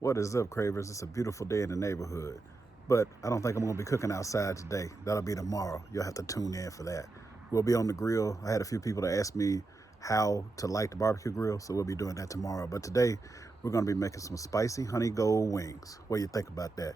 What is up, Cravers? It's a beautiful day in the neighborhood, but I don't think I'm going to be cooking outside today. That'll be tomorrow. You'll have to tune in for that. We'll be on the grill. I had a few people that asked me how to light the barbecue grill, so we'll be doing that tomorrow. But today, we're going to be making some spicy honey gold wings. What do you think about that?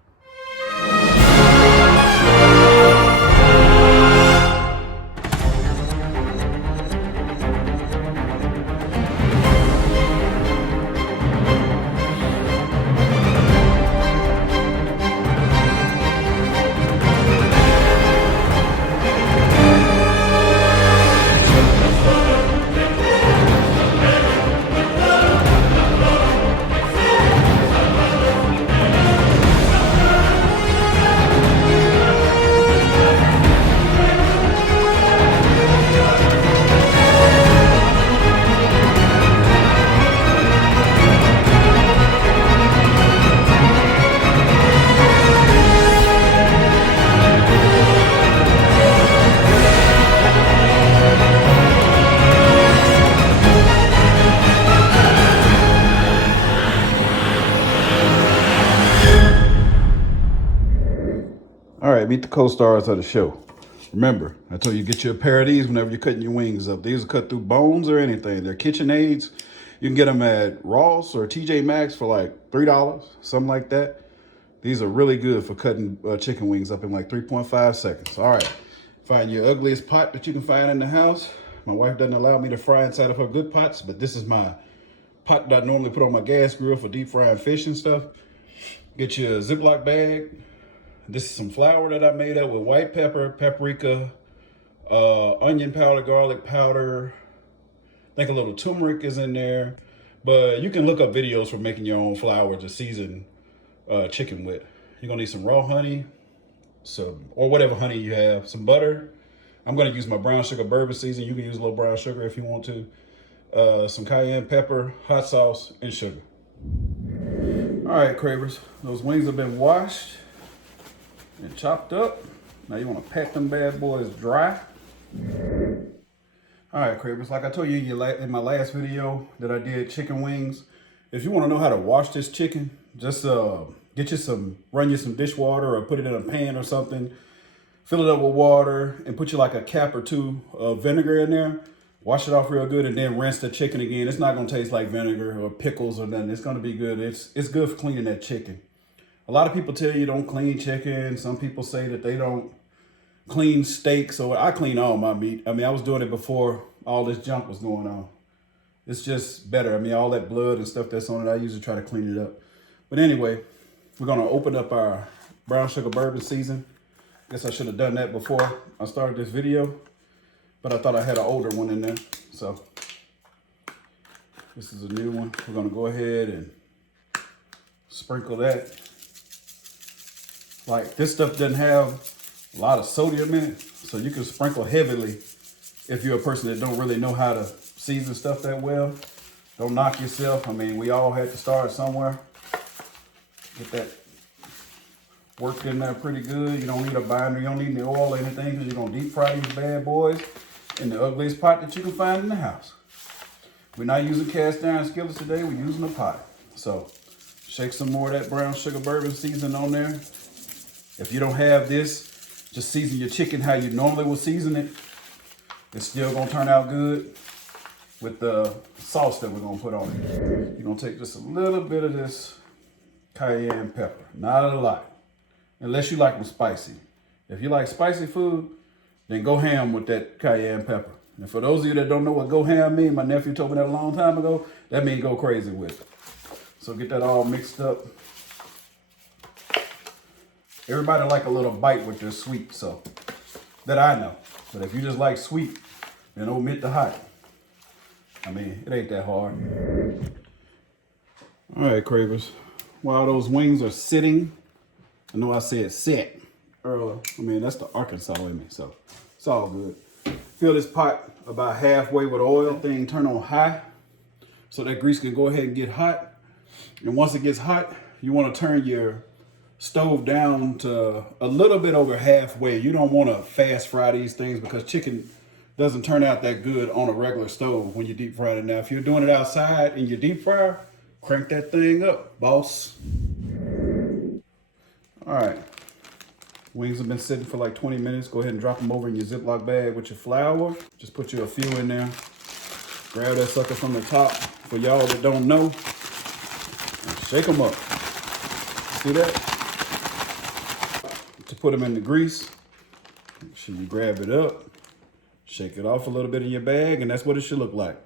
All right, meet the co-stars of the show. Remember, I told you get you a pair of these whenever you're cutting your wings up. These are cut through bones or anything. They're KitchenAids. You can get them at Ross or TJ Maxx for like $3, something like that. These are really good for cutting chicken wings up in like 3.5 seconds. All right, find your ugliest pot that you can find in the house. My wife doesn't allow me to fry inside of her good pots, but this is my pot that I normally put on my gas grill for deep frying fish and stuff. Get you a Ziploc bag. This is some flour that I made up with white pepper, paprika, onion powder, garlic powder. I think a little turmeric is in there. But you can look up videos for making your own flour to season chicken with. You're gonna need some raw honey, or whatever honey you have, some butter. I'm gonna use my brown sugar bourbon season. You can use a little brown sugar if you want to. Some cayenne pepper, hot sauce, and sugar. All right, Cravers, those wings have been washed and chopped up. Now you want to pat them bad boys dry. All right, Cravers, like I told you in my last video that I did chicken wings, if you want to know how to wash this chicken, just run you some dishwater or put it in a pan or something, fill it up with water and put you like a cap or two of vinegar in there. Wash it off real good and then rinse the chicken again. It's not gonna taste like vinegar or pickles or nothing. It's gonna be good. It's good for cleaning that chicken. A lot of people tell you don't clean chicken. Some people say that they don't clean steak. So I clean all my meat. I mean, I was doing it before all this junk was going on. It's just better. I mean, all that blood and stuff that's on it, I usually try to clean it up. But anyway, we're gonna open up our brown sugar bourbon season. Guess I should have done that before I started this video, but I thought I had an older one in there. So this is a new one. We're gonna go ahead and sprinkle that. Like, this stuff doesn't have a lot of sodium in it, so you can sprinkle heavily if you're a person that don't really know how to season stuff that well. Don't knock yourself. I mean, we all had to start somewhere. Get that worked in there pretty good. You don't need a binder. You don't need any oil or anything because you're going to deep fry these bad boys in the ugliest pot that you can find in the house. We're not using cast iron skillets today. We're using a pot. So shake some more of that brown sugar bourbon season on there. If you don't have this, just season your chicken how you normally would season it. It's still gonna turn out good with the sauce that we're gonna put on it. You're gonna take just a little bit of this cayenne pepper, not a lot, unless you like them spicy. If you like spicy food, then go ham with that cayenne pepper. And for those of you that don't know what go ham means, my nephew told me that a long time ago, that means go crazy with it. So get that all mixed up. Everybody like a little bite with their sweet, so that I know. But if you just like sweet, then omit the hot. I mean, it ain't that hard. All right, Cravers. While those wings are sitting, I know I said sit earlier. I mean, that's the Arkansas in me, so it's all good. Fill this pot about halfway with oil. Thing turn on high so that grease can go ahead and get hot. And once it gets hot, you want to turn your stove down to a little bit over halfway. You don't want to fast fry these things because chicken doesn't turn out that good on a regular stove when you deep fry it. Now, if you're doing it outside in your deep fryer, Crank that thing up, boss. All right. Wings have been sitting for like 20 minutes. Go ahead and drop them over in your Ziploc bag with your flour. Just put you a few in there. Grab that sucker from the top. For y'all that don't know, and shake them up. See that? To put them in the grease, make sure you grab it up, shake it off a little bit in your bag, and that's what it should look like.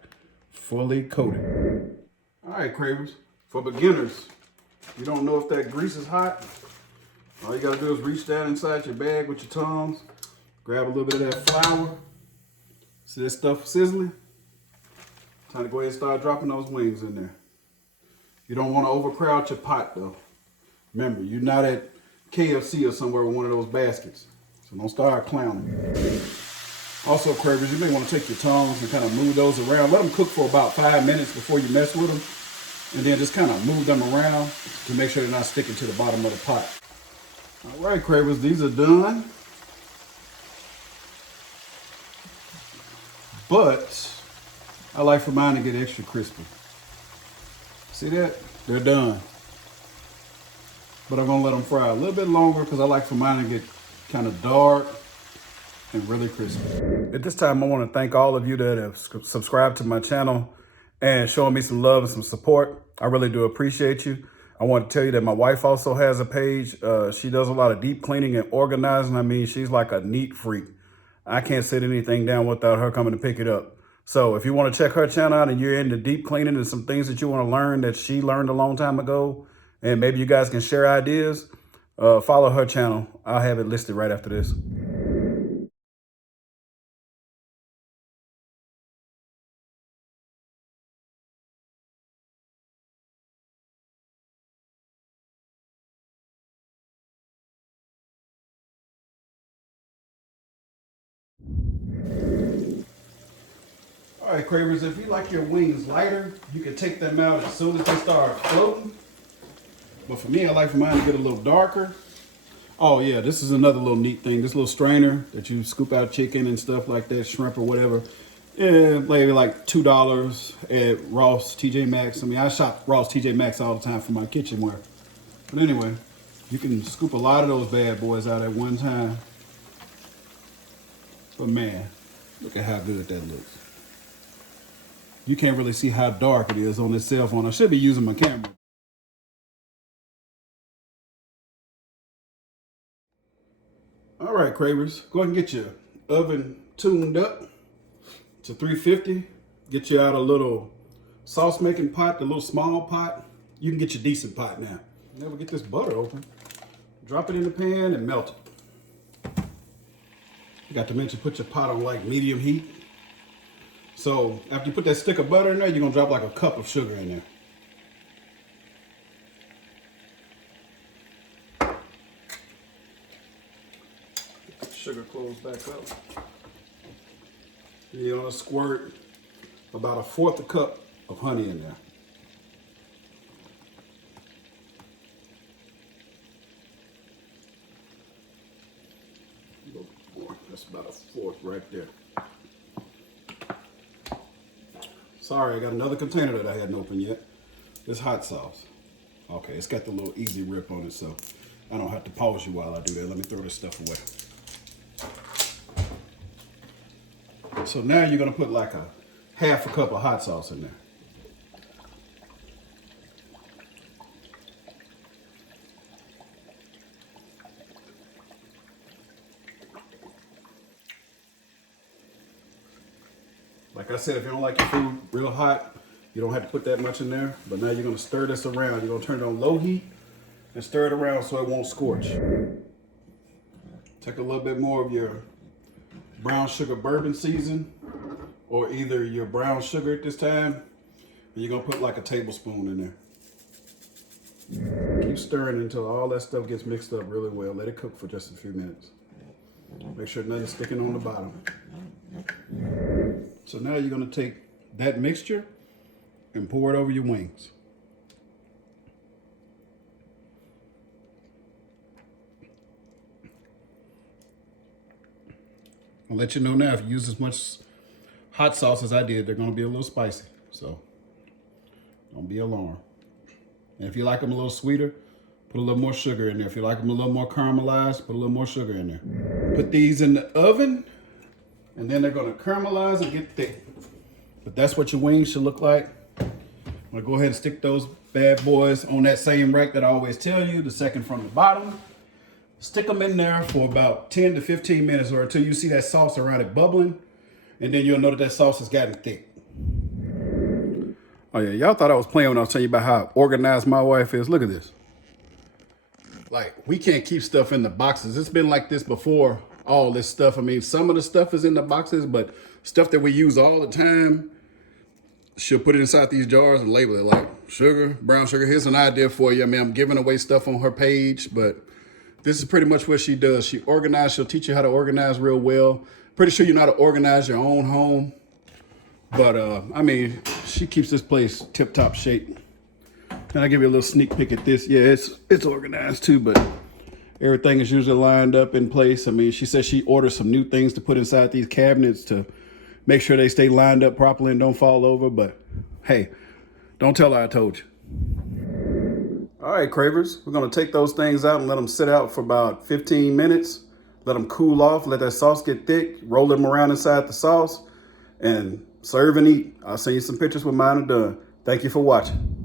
Fully coated. All right, Cravers. For beginners, you don't know if that grease is hot, all you gotta do is reach down inside your bag with your tongs, grab a little bit of that flour. See that stuff sizzling? Time to go ahead and start dropping those wings in there. You don't want to overcrowd your pot though. Remember, you're not at KFC or somewhere with one of those baskets. So don't start clowning. Also, Cravers, you may want to take your tongs and kind of move those around. Let them cook for about 5 minutes before you mess with them. And then just kind of move them around to make sure they're not sticking to the bottom of the pot. All right, Cravers, these are done. But I like for mine to get extra crispy. See that? They're done. But I'm gonna let them fry a little bit longer because I like for mine to get kind of dark and really crispy. At this time, I want to thank all of you that have subscribed to my channel and showing me some love and some support. I really do appreciate you. I want to tell you that my wife also has a page. She does a lot of deep cleaning and organizing. I mean, she's like a neat freak. I can't sit anything down without her coming to pick it up. So if you want to check her channel out and you're into deep cleaning and some things that you want to learn that she learned a long time ago, and maybe you guys can share ideas, follow her channel. I'll have it listed right after this. All right, Cravers, if you like your wings lighter, you can take them out as soon as they start floating. But for me, I like for mine to get a little darker. Oh yeah, this is another little neat thing. This little strainer that you scoop out chicken and stuff like that, shrimp or whatever. Yeah, maybe like $2 at Ross, TJ Maxx. I mean, I shop Ross, TJ Maxx all the time for my kitchenware. But anyway, you can scoop a lot of those bad boys out at one time. But man, look at how good that looks. You can't really see how dark it is on this cell phone. I should be using my camera. All right, Cravers, go ahead and get your oven tuned up to 350. Get you out a little sauce making pot, the little small pot. You can get your decent pot now. Never get this butter open. Drop it in the pan and melt it. You got to mention put your pot on like medium heat. So after you put that stick of butter in there, you're gonna drop like a cup of sugar in there. Sugar closed back up. You're gonna squirt about 1/4 cup of honey in there. A little more. That's about 1/4 right there. Sorry, I got another container that I hadn't opened yet. This hot sauce. Okay, it's got the little easy rip on it, so I don't have to pause you while I do that. Let me throw this stuff away. So now you're gonna put like 1/2 cup of hot sauce in there. Like I said, if you don't like your food real hot, you don't have to put that much in there. But now you're gonna stir this around. You're gonna turn it on low heat and stir it around so it won't scorch. Take a little bit more of your brown sugar bourbon season, or either your brown sugar at this time, and you're gonna put like a tablespoon in there. Keep stirring until all that stuff gets mixed up really well. Let it cook for just a few minutes. Make sure nothing's sticking on the bottom. So now you're gonna take that mixture and pour it over your wings. I'll let you know now, if you use as much hot sauce as I did, they're gonna be a little spicy. So don't be alarmed. And if you like them a little sweeter, put a little more sugar in there. If you like them a little more caramelized, put a little more sugar in there. Put these in the oven, and then they're gonna caramelize and get thick. But that's what your wings should look like. I'm gonna go ahead and stick those bad boys on that same rack that I always tell you, the second from the bottom. Stick them in there for about 10 to 15 minutes or until you see that sauce around it bubbling, and then you'll know that sauce has gotten thick. Oh yeah, y'all thought I was playing when I was telling you about how organized my wife is. Look at this. Like, we can't keep stuff in the boxes. It's been like this before, all this stuff. I mean, some of the stuff is in the boxes, but stuff that we use all the time, she'll put it inside these jars and label it like sugar, brown sugar. Here's an idea for you. I mean, I'm giving away stuff on her page, but this is pretty much what she does. She organizes. She'll teach you how to organize real well. Pretty sure you know how to organize your own home. But, I mean, she keeps this place tip-top shape. Can I give you a little sneak peek at this? Yeah, it's organized too, but everything is usually lined up in place. I mean, she says she orders some new things to put inside these cabinets to make sure they stay lined up properly and don't fall over. But hey, don't tell her I told you. All right, Cravers, we're gonna take those things out and let them sit out for about 15 minutes. Let them cool off, let that sauce get thick, roll them around inside the sauce, and serve and eat. I'll send you some pictures when mine are done. Thank you for watching.